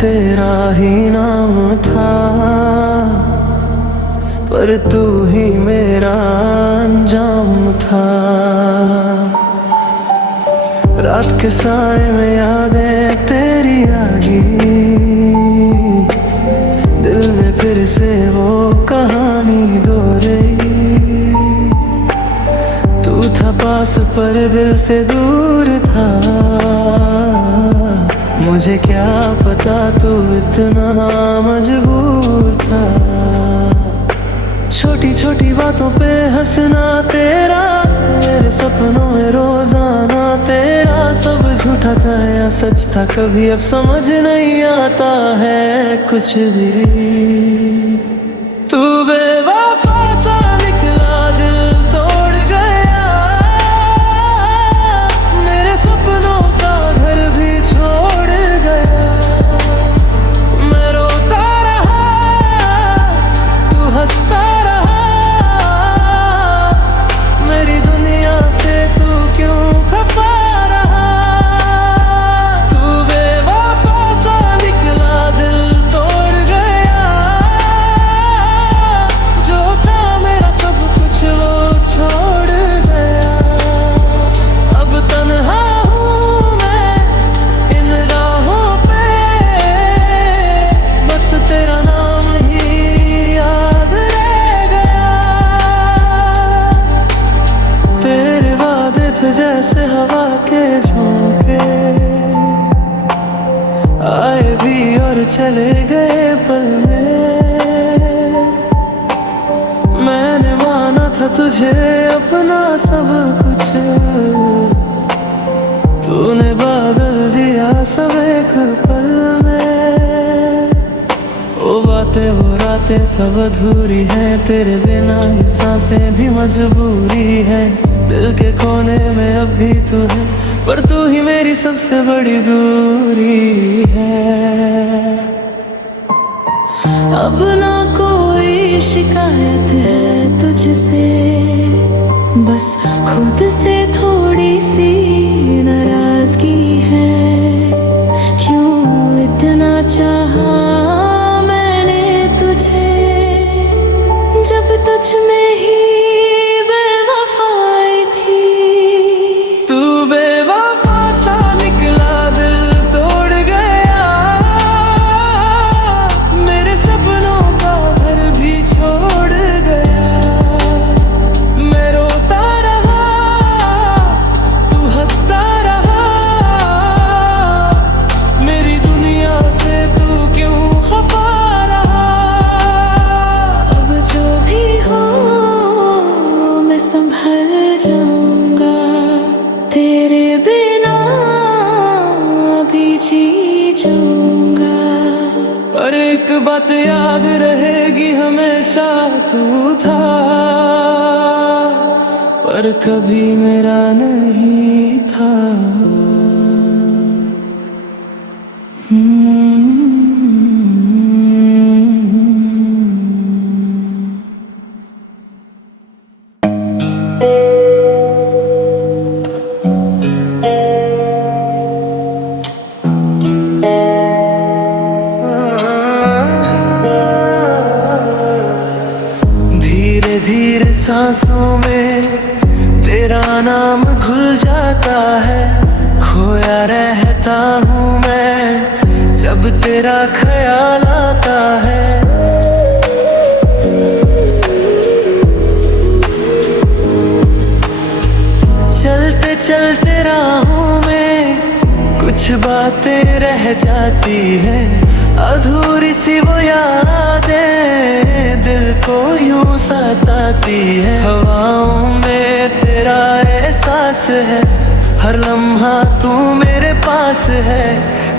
तेरा ही नाम था, पर तू ही मेरा अंजाम था। रात के साए में यादें तेरी आ गई, दिल में फिर से वो कहानी दोहराई। तू था पास पर दिल से दूर था, मुझे क्या पता तू इतना मजबूर था। छोटी छोटी बातों पे हंसना तेरा, मेरे सपनों में रोजाना तेरा। सब झूठा था या सच था कभी अब समझ नहीं आता है कुछ भी। तू बेवफा सा निकला दिल तोड़ गया, मेरे सपनों का घर भी छोड़ गया। मैं रोता रहा तू हंसता रहा, मेरी दुनिया से तू क्यों खफा रहा। तू बेवफा सा निकला दिल तोड़ गया, जो था मेरा सब कुछ वो छोड़ गया। अब तन्हा हूँ मैं इन राहों पे, बस तेरा नाम ही याद रह गया। तेरे वादे थे जैसे हवा के झोंके, आए भी और चले गए पल में। मैंने माना था तुझे अपना सब कुछ, तूने बदल दिया सब एक पल में। वो बातें वो रातें सब अधूरी हैं, तेरे बिना ये सांसें भी मजबूरी है। दिल के कोने में अब भी तू है, पर तू ही मेरी सबसे बड़ी दूरी है। अब ना कोई शिकायत है तुझसे, बस खुद से थोड़ी सी नाराजगी है। क्यों इतना चाहा मैंने तुझे, जब तुझ में ही बेवफाई थी। तू बेवफा सा निकला दिल तोड़ गया, मेरे सपनों का घर भी छोड़ गया। मैं रोता रहा तू हंसता रहा, मेरी दुनिया से तू क्यों खफा रहा। अब जो भी हो मैं संभल जाऊंगा, तेरे बिना भी जी जाऊंगा। पर एक बात याद रहेगी हमेशा, तू था पर कभी मेरा नहीं था। धीरे धीरे सांसों में तेरा नाम घुल जाता है, खोया रहता हूँ मैं जब तेरा ख्याल आता है। चलते चलते राहों में कुछ बातें रह जाती है, अधूरी सी वो यादें दिल को यूं सताती है। हवाओं में तेरा एहसास है, हर लम्हा तू मेरे पास है,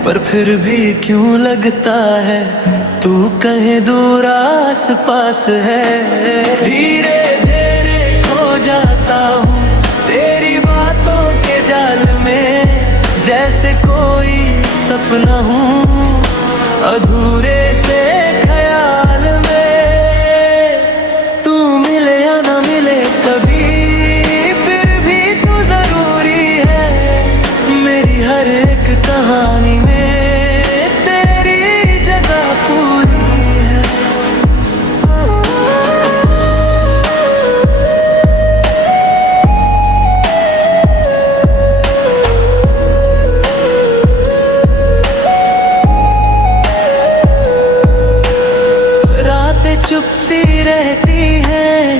पर फिर भी क्यों लगता है तू कहीं दूर आस पास है। धीरे धीरे खो जाता हूँ तेरी बातों के जाल में, जैसे कोई सपना हूँ अधूरे से ख्याल में। तू मिले या ना मिले कभी, फिर भी तू जरूरी है मेरी हर एक कहानी में। तेरी सी रहती है,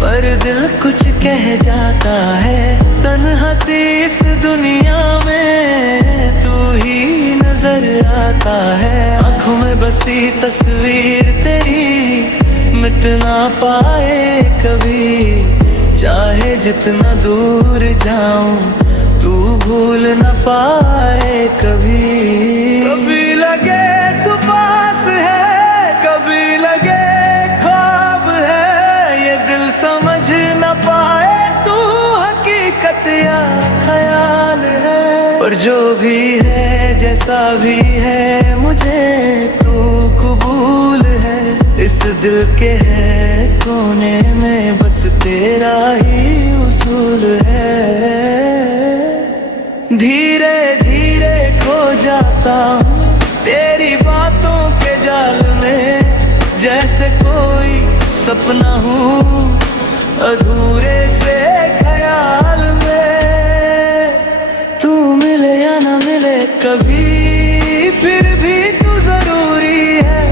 पर दिल कुछ कह जाता है। तन्हा सी इस दुनिया में तू ही नजर आता है। आँखों में बसी तस्वीर तेरी मिट ना पाए कभी, चाहे जितना दूर जाऊं तू भूल न पाए कभी। कभी लगे तू पास है, कभी लगे ख्वाब है, ये दिल समझ न पाए तू हकीकत या ख्याल है। पर जो भी है जैसा भी है मुझे तू कबूल है। इस दिल के है कोने में बस तेरा ही उसूल है। धीरे धीरे खो जाता हूँ तेरी बातों के जाल में, जैसे कोई सपना हूँ अधूरे से ख्याल में। तू मिले या ना मिले कभी, फिर भी तू जरूरी है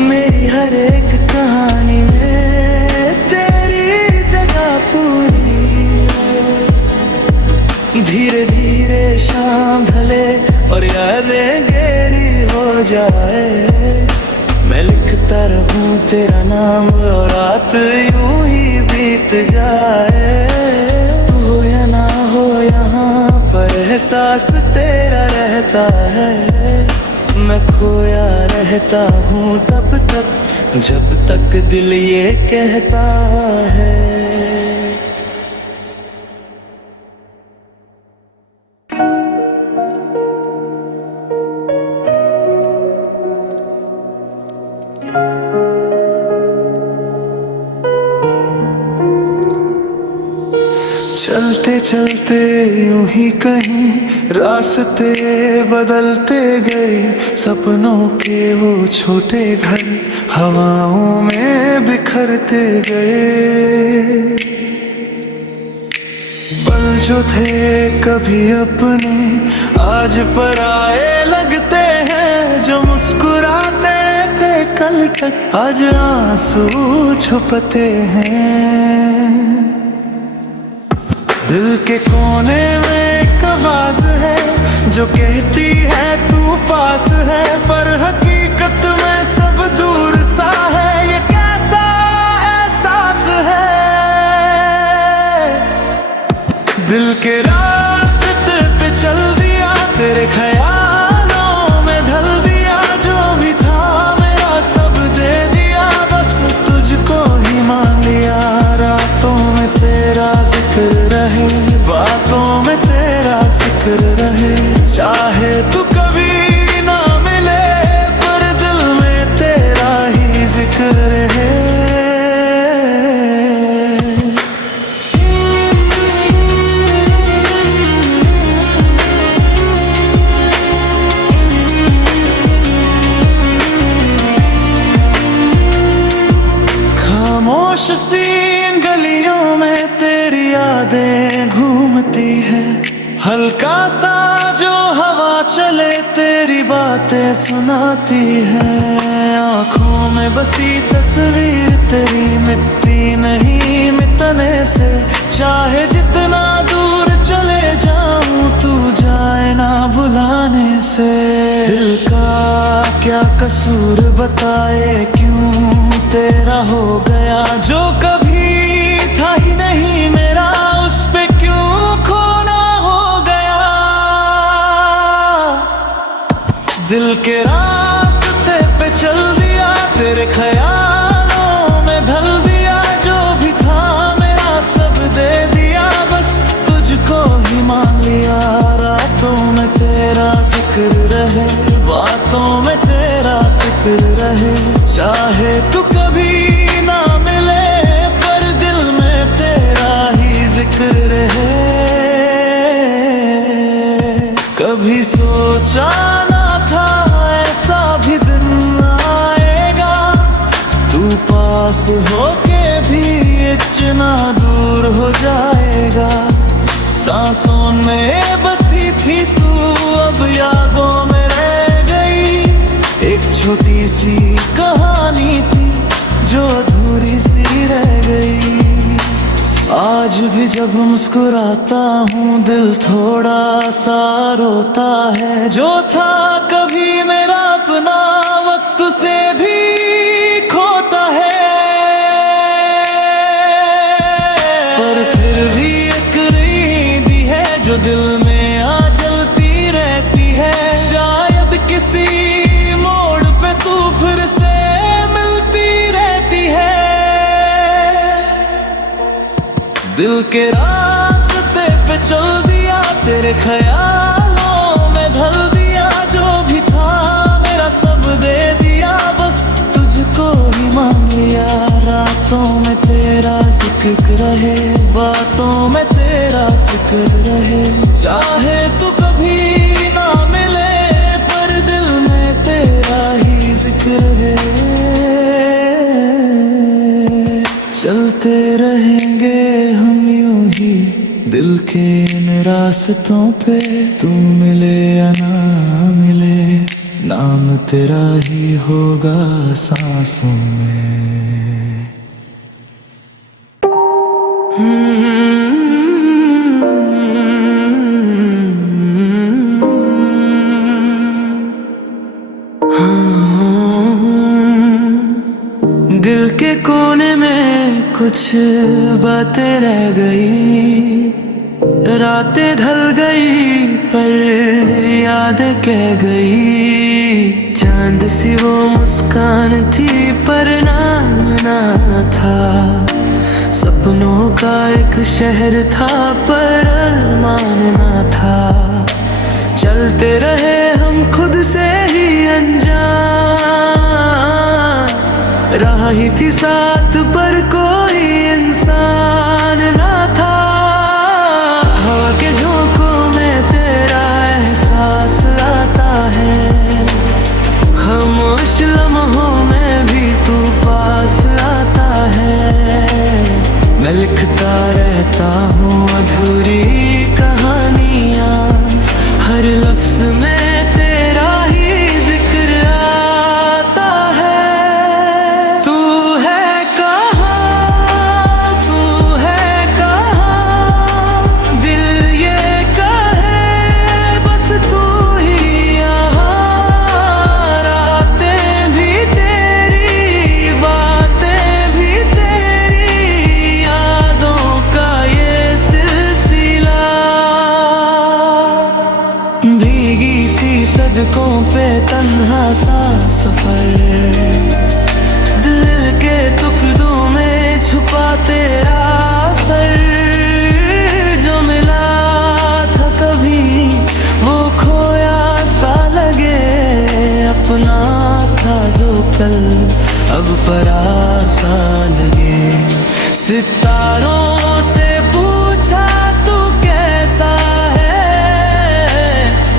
मेरी हर एक कहानी में। तेरी जगह पूरी है। धीरे धीरे शाम ढले और यादें गहरी हो जाए, मैं लिखता रहूं तेरा नाम और रात यूं ही बीत जाए। तू हो या ना हो यहाँ पर एहसास तेरा रहता है। मैं खोया रहता हूँ तब तक जब तक दिल ये कहता है। चलते चलते यूं ही कहीं रास्ते बदलते गए, सपनों के वो छोटे घर हवाओं में बिखरते गए। पल जो थे कभी अपने आज पराए लगते हैं, जो मुस्कुराते थे कल तक आज आंसू छुपते हैं। दिल के कोने में एक आवाज है जो कहती है तू पास है, पर हकीकत में सब दूर सा है। ये कैसा एहसास है, दिल के रास्ते पे चल दिया, तेरे ख्यालों में ढल दिया। जो भी था मेरा सब दे दिया, बस तुझको ही मान लिया। रातों में तेरा जिक्र रहे, बातों में तेरा फिक्र रहे, चाहे तू कभी ना मिले पर दिल में तेरा ही जिक्र रहे। खामोश सी इन गलियों में तेरी यादें घूमती है, हल्का सा जो हवा चले तेरी बातें सुनाती है। आँखों में बसी तस्वीर तेरी मिटती नहीं मिटने से, चाहे जितना दूर चले जाऊं तू जाए ना बुलाने से। दिल का क्या कसूर बताए क्यों तेरा हो गया, जो कभी था ही नहीं मेरा उस पे क्यों खोना हो गया। दिल के रास्ते पे चल दिया, तेरे ख्यालों में ढल दिया। जो भी था मेरा सब दे दिया, बस तुझको ही मान लिया। रातों में तेरा जिक्र रहे, बातों में तेरा फिक्र रहे, चाहे तू कभी ना मिले पर दिल में तेरा ही जिक्र रहे। कभी सोचा ना था ऐसा भी दिन आएगा, तू पास होके भी इतना दूर हो जाएगा। सांसों में बसी थी तू अब यादों में रह गई, एक छोटी सी कहानी थी जो अधूरी सी रह गई। आज भी जब मुस्कुराता हूँ दिल थोड़ा सा रोता है। जो था कभी मेरा अपना वक्त से भी खोता है। पर फिर भी एक नींद है जो दिल में आ जलती रहती है। शायद किसी मोड़ पे तू फिर से मिलती रहती है। दिल के रास्ते पे चल दिया, तेरे ख्यालों में ढल दिया। जो भी था मेरा सब दे दिया, बस तुझको ही मान लिया। रातों में तेरा जिक्र रहे, बातों में तेरा फिक्र रहे। चाहे तू कभी ना मिले, पर दिल में तेरा ही जिक्र है। चलते रहेंगे हम यूं ही दिल के इन रास्तों पे। तू मिले या ना मिले, नाम तेरा ही होगा सांसों में। दिल के कोने में कुछ बातें रह गई। रातें ढल गई पर याद कह गई। चांद सी वो मुस्कान थी पर नाम ना था। सपनों का एक शहर था पर अरमान ना था। चलते रहे हम खुद से ही अनजान। राह ही थी साथ पर कोई इंसान ना था। हवा के झोंकों में तेरा एहसास आता है। खामोश लम्हों में भी तू पास आता है। मैं लिखता रहता हूँ अधूरी कहानियाँ। हर लफ्ज में तेरा ही जिक्र आता है। तू है कहाँ, तू है कहाँ, दिल ये कहे बस तू ही यहाँ। रातें भी तेरी, बातें भी तेरी, यादों का ये सिलसिला। भीगी सी सड़कों पे तन्हा सा सफर। दिल के टुकड़ों में छुपा तेरा सर। जो मिला था कभी वो खोया सा लगे। अपना था जो कल अब परासा लगे। सितारों से पूछा तू कैसा है।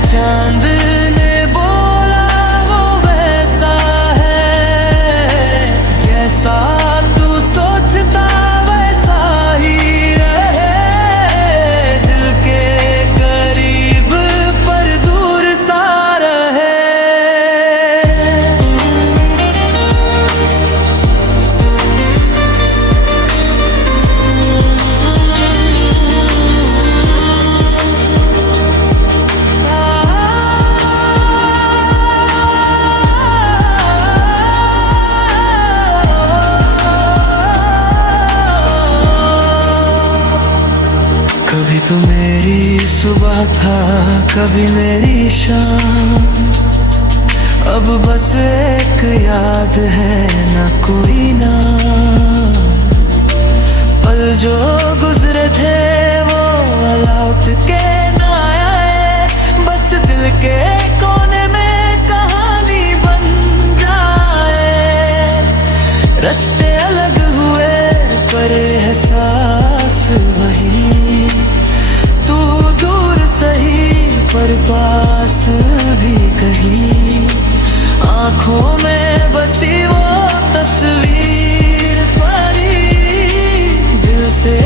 चांद ने बोला वो वैसा है। जैसा तू सोचता वैसा ही रहे। दिल के करीब पर दूर सा रहे। कभी तो मेरी सुबह था, कभी मेरी शाम। अब बस एक याद है ना कोई नाम। पल जो गुजरे थे वो लौट के ना आए। बस दिल के कोने में कहानी बन जाए। रास्ते अलग हुए पर एहसास वही। तू दूर सही पर पास भी कहीं। आँखों में बसी वो तस्वीर परी। दिल से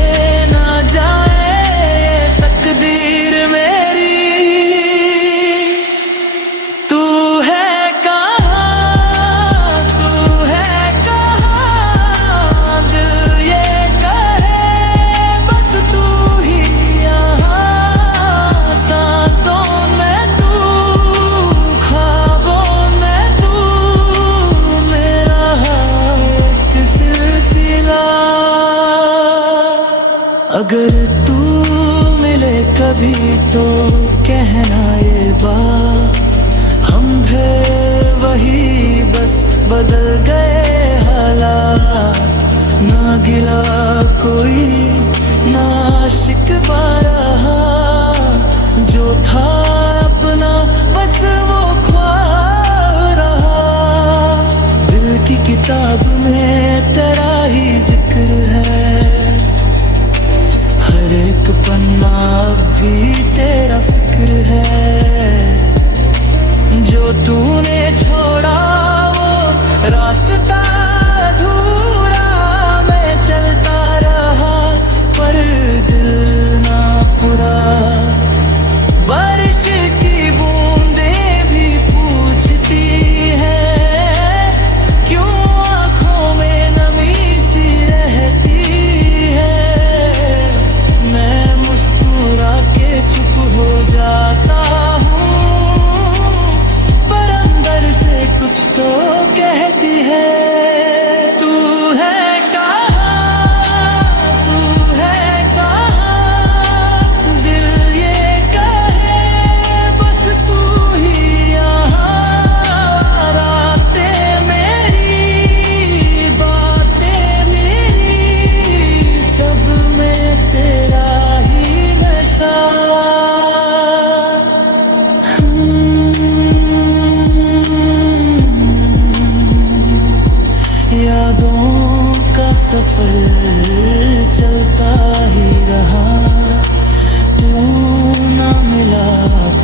ना जाए तकदीर मेरी। तू है कहाँ, तू है कहाँ, अगर तू मिले कभी तो कहना ये बात, हम थे वही बस बदल गए हालात। ना गिला कोई ना शिकवा रहा, जो था अपना बस वो ख्वाब रहा। दिल की किताब में तेरा ही जिक्र है, हर एक पन्ना अब भी तेरा फिक्र है। जो तूने छोड़ा वो रास्ता अधूरा, मैं चलता रहा पर दिल ना पूरा। बारिश की बूंदें भी पूछती हैं, क्यों आँखों में नमी सी रहती है। मैं मुस्कुरा के चुप हो जाता हूँ, पर अंदर से कुछ तो कहती है। तू है कहाँ, तू है कहाँ, दिल ये कहे बस तू ही यहाँ। रातें मेरी, बातें मेरी, सब में तेरा ही नशा। यादों का सफर चलता ही रहा, तू ना मिला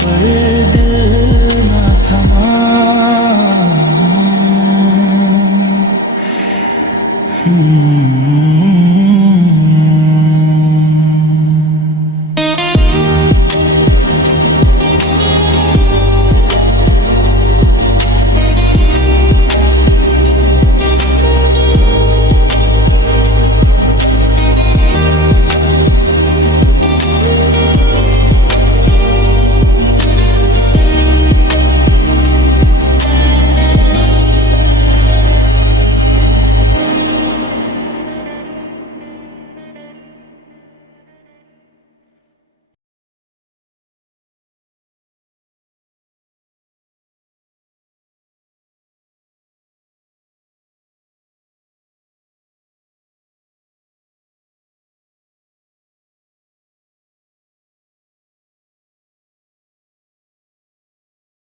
पर दिल ना थमा। Hmm.